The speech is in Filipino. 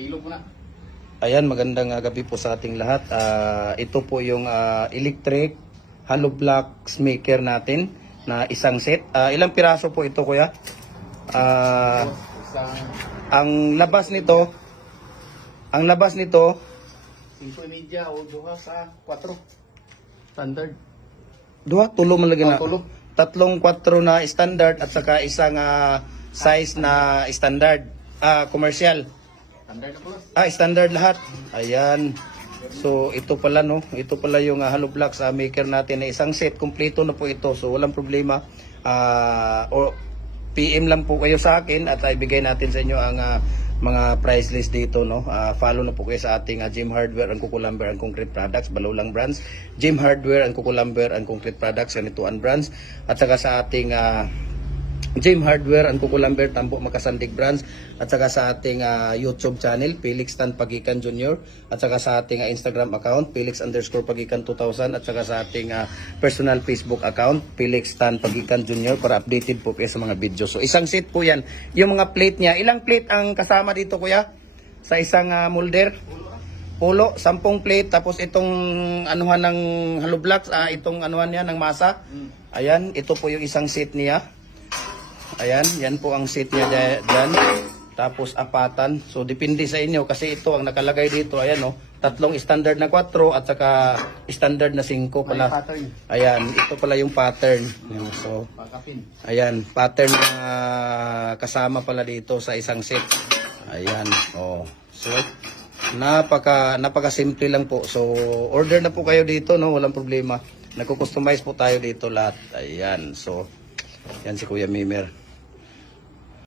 Ilog mo na. Ayan, magandang gabi po sa ating lahat. Ito po yung electric hollow blocks maker natin na isang set. Ilang piraso po ito, kuya? Ang labas nito 5.5 o 2 sa 4. Standard. tulo malagi na. Tulo. Tatlong 4 na standard at saka isang size na standard, commercial. Standard na po. Standard lahat. Ayan. So ito pala ito pala yung hollow blocks maker natin na isang set, kumpleto na po ito. So walang problema. O PM lang po kayo sa akin at ibigay natin sa inyo ang mga price list dito, no. Follow na po kayo sa ating Gym Hardware and Kuko Lumber and Concrete Products, Balulang brands. Gym Hardware and Kuko Lumber and Concrete Products, Ganituan brands. At saka sa ating Gym Hardware and Kuko Lumber, Tambo Makasandig brands. At saka sa ating YouTube channel, Felix Tan Pagikan Jr. At saka sa ating Instagram account, Felix_Pagikan 2000. At saka sa ating personal Facebook account, Felix Tan Pagikan Jr. para updated po kayo sa mga video. So isang set po yan. Yung mga plate niya, ilang plate ang kasama dito, kuya? Sa isang molder? Pulo, 10 plate. Tapos itong anuhan ng hollow blocks, itong anuhan niya ng masa. Ayan, ito po yung isang set niya. Ayan, yan po ang set niya dyan. Tapos apatan. So depende sa inyo kasi ito ang nakalagay dito. Ayan, tatlong standard na 4 at saka standard na 5 pala. Ayan, ito pala yung pattern. So, ayan, pattern na kasama pala dito sa isang set. Ayan, so napaka simple lang po. So order na po kayo dito, walang problema. Nagko-customize po tayo dito lahat. Ayan, so yan si Kuya Mimer.